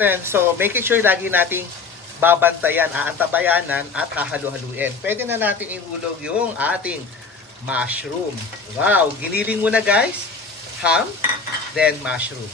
natin. So, make sure lagi nating babantayan, aantabayanan at hahalu-haluin. Pwede na natin ihulog yung ating mushroom. Wow! Giniling mo na guys. Ham, then mushroom.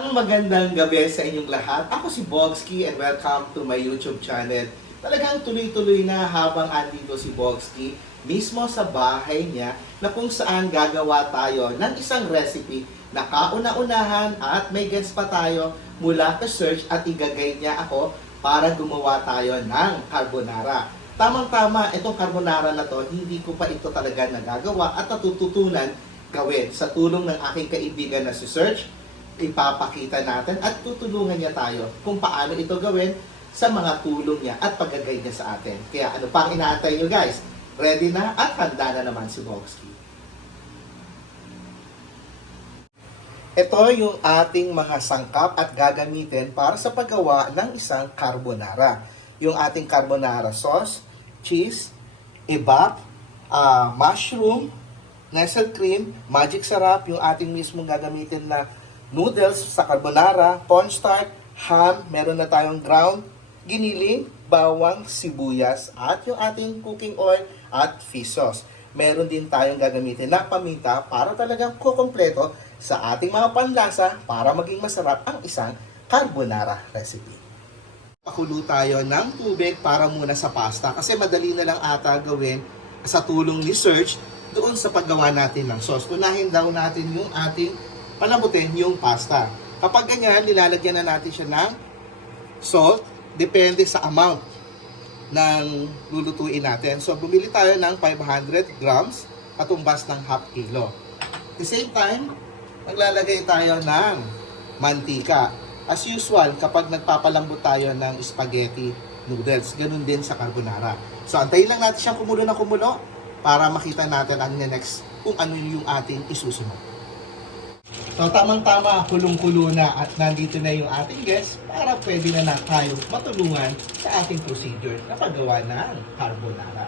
Ang magandang gabi sa inyong lahat. Ako si Bogski and welcome to my YouTube channel. Talagang tuloy-tuloy na habang andito si Bogski mismo sa bahay niya na kung saan gagawa tayo ng isang recipe na kauna-unahan at may guest pa tayo mula sa search at igagay niya ako para gumawa tayo ng carbonara. Tamang-tama, itong carbonara na to, hindi ko pa ito talaga nagagawa at natututunan gawin sa tulong ng aking kaibigan na si Search ipapakita natin at tutulungan niya tayo kung paano ito gawin sa mga tulong niya at paggagay niya sa atin. Kaya ano pang inaantay niyo guys? Ready na at handa na naman si Boxky. Ito yung ating mga sangkap at gagamitin para sa paggawa ng isang carbonara. Yung ating carbonara sauce, cheese, ibap, ah, mushroom, nestle cream, magic sarap, yung ating mismong gagamitin na noodles sa carbonara, cornstarch, ham, meron na tayong ground, giniling, bawang, sibuyas, at yung ating cooking oil at fish sauce. Meron din tayong gagamitin na paminta para talagang kukompleto sa ating mga panlasa para maging masarap ang isang carbonara recipe. Pakulo tayo ng tubig para muna sa pasta kasi madali na lang ata gawin sa tulong ni Search doon sa paggawa natin ng sauce. Unahin daw natin yung ating palamutin yung pasta. Kapag ganyan, nilalagyan na natin siya ng salt, depende sa amount ng lulutuin natin. So, bumili tayo ng 500 grams, katumbas ng half kilo. At the same time, maglalagay tayo ng mantika. As usual, kapag nagpapalambot tayo ng spaghetti noodles, ganun din sa carbonara. So, antayin lang natin siyang kumulo na kumulo para makita natin ang next kung ano yung ating isusunod. So tamang-tama, kulong-kulo na at nandito na yung ating guest para pwede na na tayo matulungan sa ating procedure na paggawa ng carbonara.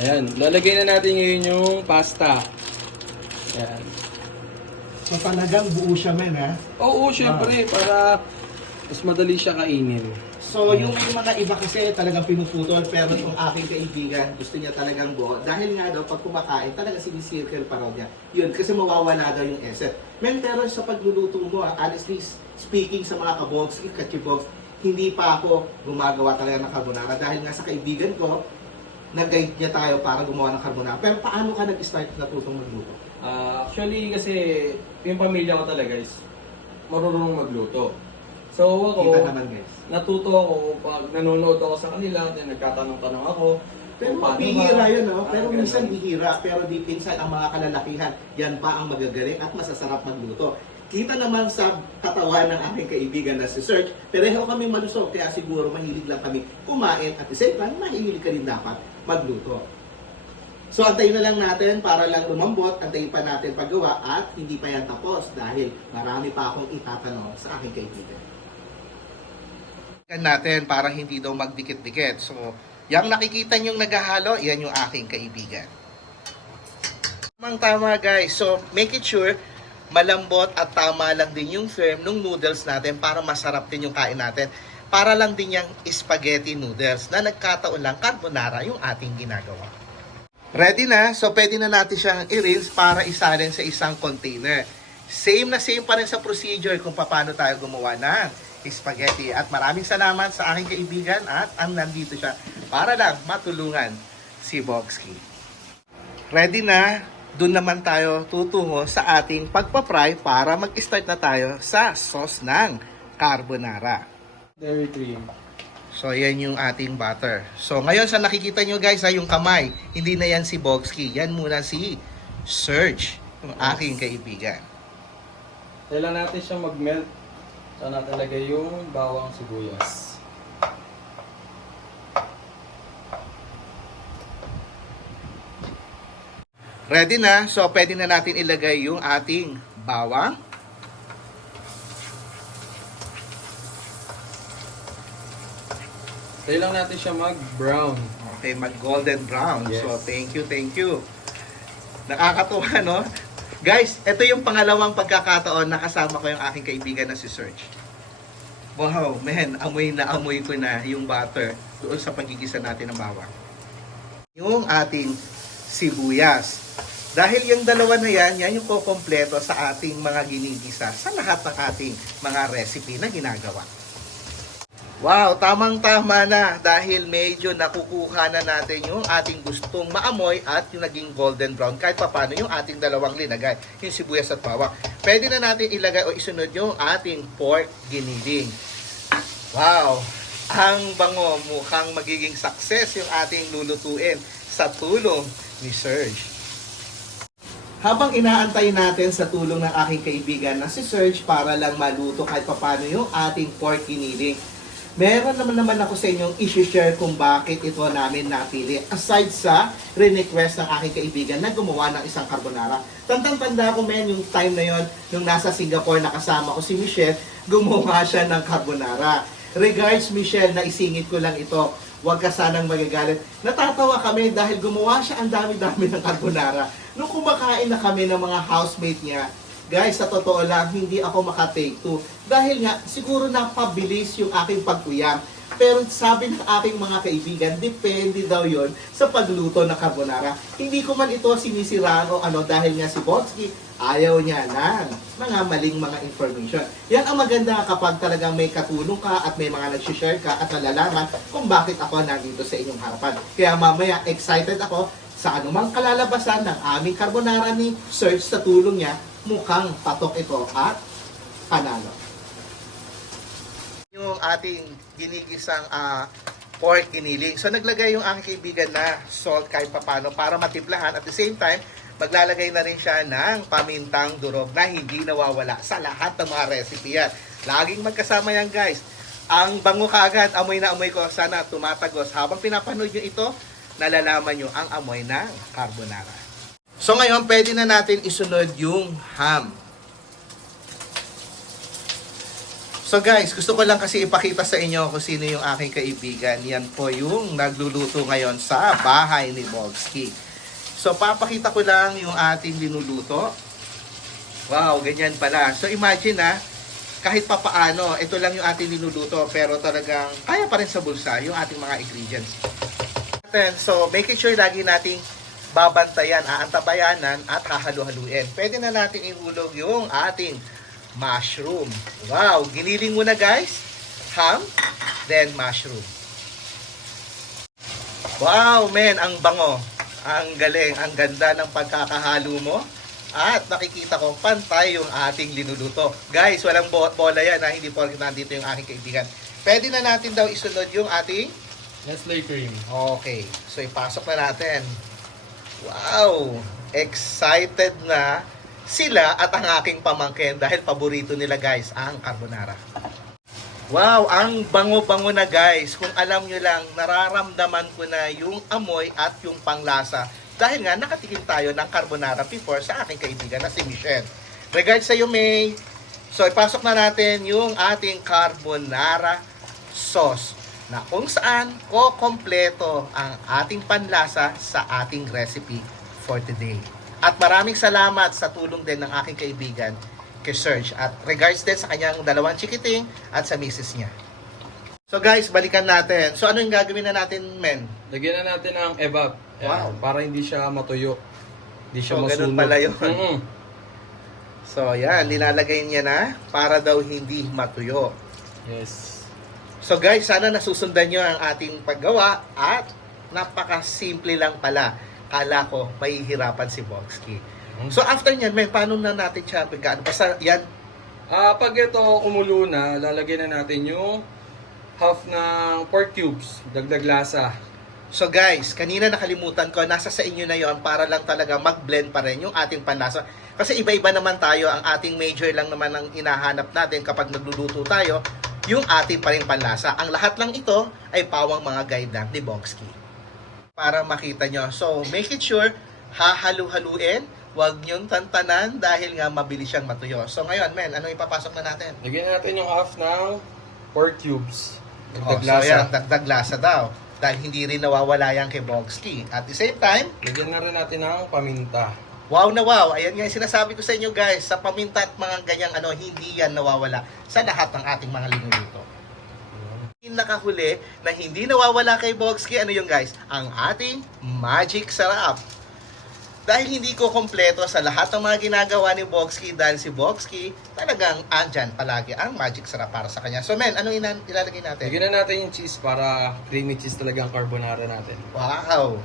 Ayan, lalagay na natin ngayon yung pasta. Ayan. So talagang buo siya men ha. Oo, syempre, para mas madali siya kainin. So yung may mga iba kasi talagang pinuputol pero yung aking kaibigan gusto niya talagang buo. Dahil nga daw pag kumakain talaga sinisircle pa raw niya. Yun kasi mawawala daw yung essence. Men pero sa pagluluto mo, ah, honestly speaking sa mga kabogs, kachibogs, hindi pa ako gumagawa talaga ng carbonara dahil nga sa kaibigan ko, nag-guide niya tayo para gumawa ng carbonara. Pero paano ka nag-start natutong magluto? Ah, actually, kasi yung pamilya ko talaga is marunong magluto. So ako, Kita naman guys. natuto ako pag nanonood ako sa kanila, then nagkatanong-tanong ako. Pero kung paano bihira ba- yun, no? Ah, Pero ganun. minsan bihira, pero deep inside ang mga kalalakihan, yan pa ang magagaling at masasarap magluto. Kita naman sa katawan ng aking kaibigan na si Serge, pareho kami malusog, kaya siguro mahilig lang kami kumain at the same time, mahilig ka rin dapat magluto. So antayin na lang natin para lang lumambot, antayin pa natin paggawa at hindi pa yan tapos dahil marami pa akong itatanong sa aking kaibigan. Natin para hindi daw magdikit-dikit. So, yung nakikita nyong naghahalo, yan yung aking kaibigan. Tamang tama guys. So, make it sure malambot at tama lang din yung firm ng noodles natin para masarap din yung kain natin. Para lang din yung spaghetti noodles na nagkataon lang carbonara yung ating ginagawa. Ready na? So, pwede na natin siyang i-rinse para isalin sa isang container. Same na same pa rin sa procedure kung paano tayo gumawa ng spaghetti. At maraming salamat sa aking kaibigan at ang nandito siya para lang matulungan si Boxky. Ready na? Doon naman tayo tutungo sa ating pagpa-fry para mag-start na tayo sa sauce ng carbonara. Dairy cream. So, yan yung ating butter. So, ngayon sa nakikita nyo guys, ha, yung kamay, hindi na yan si Bogsky. Yan muna si Serge, yung aking kaibigan. Kailan natin siya mag-melt. Saan natin lagay yung bawang sibuyas. Ready na? So, pwede na natin ilagay yung ating bawang. Tayo lang natin siya mag-brown. Okay, mag-golden brown. Yes. So, thank you, thank you. Nakakatuwa, no? Guys, ito yung pangalawang pagkakataon na kasama ko yung aking kaibigan na si Serge. Wow, man, amoy na amoy ko na yung butter doon sa pagigisa natin ng bawang. Yung ating sibuyas. Dahil yung dalawa na yan, yan yung kukompleto sa ating mga ginigisa sa lahat ng ating mga recipe na ginagawa. Wow, tamang-tama na dahil medyo nakukuha na natin yung ating gustong maamoy at yung naging golden brown kahit papano yung ating dalawang linagay, yung sibuyas at bawang. Pwede na natin ilagay o isunod yung ating pork giniling. Wow, ang bango mukhang magiging success yung ating lulutuin sa tulong ni Serge. Habang inaantay natin sa tulong ng aking kaibigan na si Serge para lang maluto kahit papano yung ating pork giniling, meron naman naman ako sa inyong isi-share kung bakit ito namin napili. Aside sa request ng aking kaibigan na gumawa ng isang carbonara. Tandang-tanda ko men yung time na yon nung nasa Singapore nakasama ko si Michelle, gumawa siya ng carbonara. Regards Michelle, naisingit ko lang ito. Huwag ka sanang magagalit. Natatawa kami dahil gumawa siya ang dami-dami ng carbonara. Nung kumakain na kami ng mga housemate niya, guys, sa totoo lang, hindi ako maka-take two. Dahil nga, siguro napabilis yung aking pag-uyam. Pero sabi ng aking mga kaibigan, depende daw yon sa pagluto ng carbonara. Hindi ko man ito sinisiraan o ano dahil nga si Botsky, ayaw niya ng mga maling mga information. Yan ang maganda kapag talagang may katulong ka at may mga nag-share ka at nalalaman kung bakit ako nandito sa inyong harapan. Kaya mamaya, excited ako sa anumang kalalabasan ng aming carbonara ni Serge sa tulong niya, mukhang patok ito at panalo. Yung ating ginigisang ah, pork giniling. So naglagay yung aking kaibigan na salt kahit papano para matimplahan. At the same time, maglalagay na rin siya ng pamintang durog na hindi nawawala sa lahat ng mga recipe yan. Laging magkasama yan guys. Ang bango kaagad, amoy na amoy ko, sana tumatagos. Habang pinapanood nyo ito, nalalaman nyo ang amoy ng carbonara. So ngayon, pwede na natin isunod yung ham. So guys, gusto ko lang kasi ipakita sa inyo kung sino yung aking kaibigan. Yan po yung nagluluto ngayon sa bahay ni Bobski. So papakita ko lang yung ating linuluto. Wow, ganyan pala. So imagine na, kahit papaano, ito lang yung ating linuluto pero talagang kaya pa rin sa bulsa yung ating mga ingredients. So making sure lagi nating babantayan, aantabayanan at hahalu-haluin. Pwede na natin ihulog yung ating mushroom. Wow, giniling mo na guys. Ham, then mushroom. Wow, men, ang bango. Ang galing, ang ganda ng pagkakahalo mo. At nakikita ko, pantay yung ating linuluto. Guys, walang bo- bola yan ha, hindi porket nandito yung aking kaibigan. Pwede na natin daw isunod yung ating Nestle cream. Okay, so ipasok na natin. Wow! Excited na sila at ang aking pamangkin dahil paborito nila guys ang carbonara. Wow, ang bango-bango na guys. Kung alam nyo lang, nararamdaman ko na yung amoy at yung panglasa. Dahil nga, nakatikim tayo ng carbonara before sa aking kaibigan na si Michelle. Regards sa iyo, May. So, ipasok na natin yung ating carbonara sauce na kung saan ko kompleto ang ating panlasa sa ating recipe for today. At maraming salamat sa tulong din ng aking kaibigan kay Serge. At regards din sa kanyang dalawang chikiting at sa misis niya. So guys, balikan natin. So ano yung gagawin na natin, men? Lagyan na natin ng evap. Wow. Para hindi siya matuyo. Hindi siya So, masunog. pala yun. Mm-mm. So yan, linalagay niya na para daw hindi matuyo. Yes. So guys, sana nasusundan nyo ang ating paggawa at napaka-simple lang pala. Kala ko, mahihirapan si Boxky. So after nyan, men, paano na natin siya pagkaan? Basta yan, Ah, pag ito kumulo na, lalagyan na natin yung half ng pork cubes, dagdag lasa. So guys, kanina nakalimutan ko, nasa sa inyo na yon para lang talaga mag-blend pa rin yung ating panlasa. Kasi iba-iba naman tayo, ang ating major lang naman ang hinahanap natin kapag nagluluto tayo, yung ating pa rin panlasa. Ang lahat lang ito ay pawang mga guide lang ni Boxky. Para makita nyo. So, make it sure, hahalu-haluin, huwag nyong tantanan dahil nga mabilis siyang matuyo. So ngayon, men, ano ipapasok na natin? Lagyan natin yung half ng pork cubes. Oh, so yan, dagdag lasa daw. Dahil hindi rin nawawala yan kay Bogsky. At the same time, Lagyan na rin natin ng paminta. Wow na wow. Ayan nga yung sinasabi ko sa inyo guys, sa paminta at mga ganyang ano, hindi yan nawawala sa lahat ng ating mga linuluto. Nakahuli na hindi nawawala kay Bogsky, ano yung guys? Ang ating magic sarap. Dahil hindi ko kompleto sa lahat ng mga ginagawa ni Bogsky dahil si Bogsky talagang andyan palagi ang magic sarap para sa kanya. So men, ina- ilalagay natin? Lagyan na natin yung cheese para creamy cheese talaga ang carbonara natin. Wow!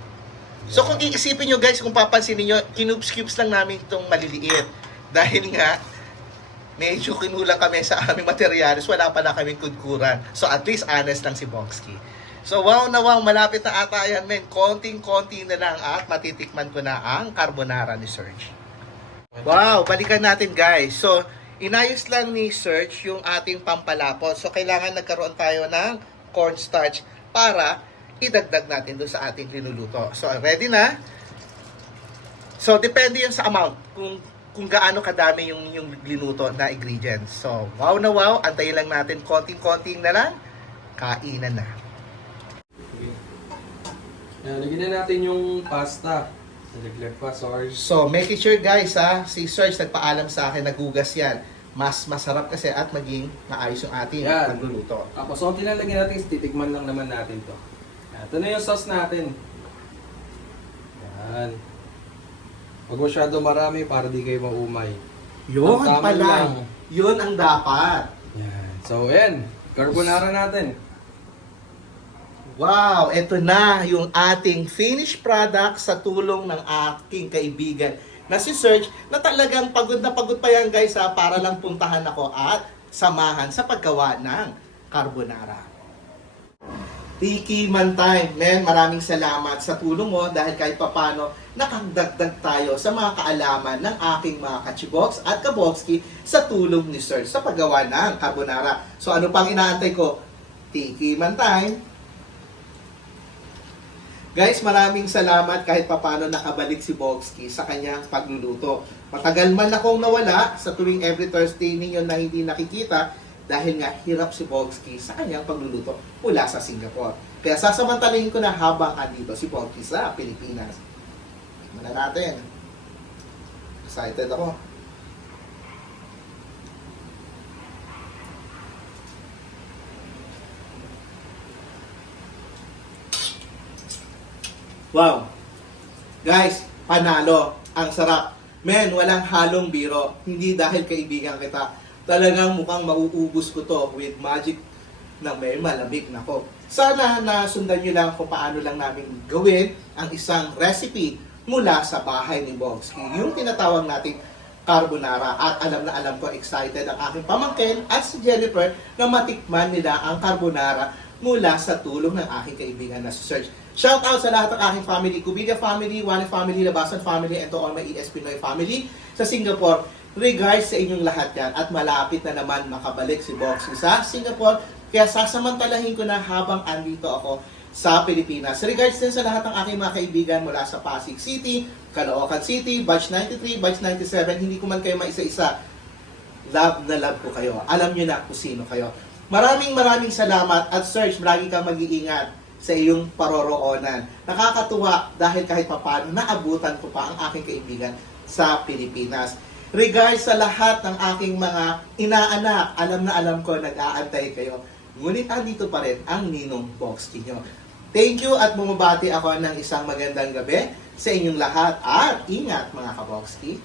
So kung iisipin nyo guys, kung papansin niyo, kinubes-cubes lang namin itong maliliit. Dahil nga, medyo kinulang kami sa aming materials, wala pa na kaming kudkuran. So at least honest lang si Bogsky. So wow na wow, malapit na ata yan men. Konting-konti na lang at matitikman ko na ang carbonara ni Serge. Wow, balikan natin guys. So, inayos lang ni Serge yung ating pampalapot. So, kailangan nagkaroon tayo ng cornstarch para idagdag natin doon sa ating linuluto. So, ready na? So, depende yun sa amount. Kung kung gaano kadami yung yung linuto na ingredients. So, wow na wow. Antayin lang natin konting-konting na lang. Kainan na. Yan, lagyan na natin yung pasta. Nalaglag pa, sorry. So, making sure guys ha, si Serge nagpaalam sa akin, nagugas yan. Mas masarap kasi at maging maayos yung ating Yan. pagluluto. Tapos, so, tinalagyan natin, titikman lang naman natin to. Ito na yung sauce natin. Yan. Huwag masyado marami para di kayo maumay. Yun Ang tama pala. lang. Yun ang dapat. Yan. So, yan. Carbonara natin. Wow, eto na yung ating finished product sa tulong ng aking kaibigan na si Serge na talagang pagod na pagod pa yan guys ha, para lang puntahan ako at samahan sa paggawa ng carbonara. Tiki man time, men, maraming salamat sa tulong mo dahil kahit papano nakagdagdag tayo sa mga kaalaman ng aking mga kachiboks at kabokski sa tulong ni Serge sa paggawa ng carbonara. So ano pang inaantay ko? Tiki man time. Guys, maraming salamat kahit papano nakabalik si Bogsky sa kanyang pagluluto. Matagal man akong nawala sa tuwing every Thursday ninyo na hindi nakikita dahil nga hirap si Bogsky sa kanyang pagluluto mula sa Singapore. Kaya sasamantalahin ko na habang andito si Bogsky sa Pilipinas. Muna natin. Excited ako. Wow! Guys, panalo. Ang sarap. Men, walang halong biro. Hindi dahil kaibigan kita. Talagang mukhang mauubos ko to with magic na may malamig na ko. Sana nasundan nyo lang kung paano lang namin gawin ang isang recipe mula sa bahay ni Bogsky. Yung tinatawag nating carbonara. At alam na alam ko, excited ang aking pamangkin at si Jennifer na matikman nila ang carbonara mula sa tulong ng aking kaibigan na si Serge. Shout out sa lahat ng aking family, Kubiga family, Wani family, Labasan family, and to all my ES Pinoy family sa Singapore. Regards sa inyong lahat yan at malapit na naman makabalik si Boxy sa Singapore. Kaya sasamantalahin ko na habang andito ako sa Pilipinas. Regards din sa lahat ng aking mga kaibigan mula sa Pasig City, Caloocan City, Batch 93, Batch 97, hindi ko man kayo maisa-isa love na love ko kayo. Alam nyo na kung sino kayo. Maraming maraming salamat at Serge, lagi kang mag-iingat sa iyong paroroonan. Nakakatuwa dahil kahit papano naabutan ko pa ang aking kaibigan sa Pilipinas. Regards sa lahat ng aking mga inaanak, alam na alam ko nag-aantay kayo. Ngunit andito pa rin ang Ninong Box nyo. Thank you at bumabati ako ng isang magandang gabi sa inyong lahat at ingat mga kabokski.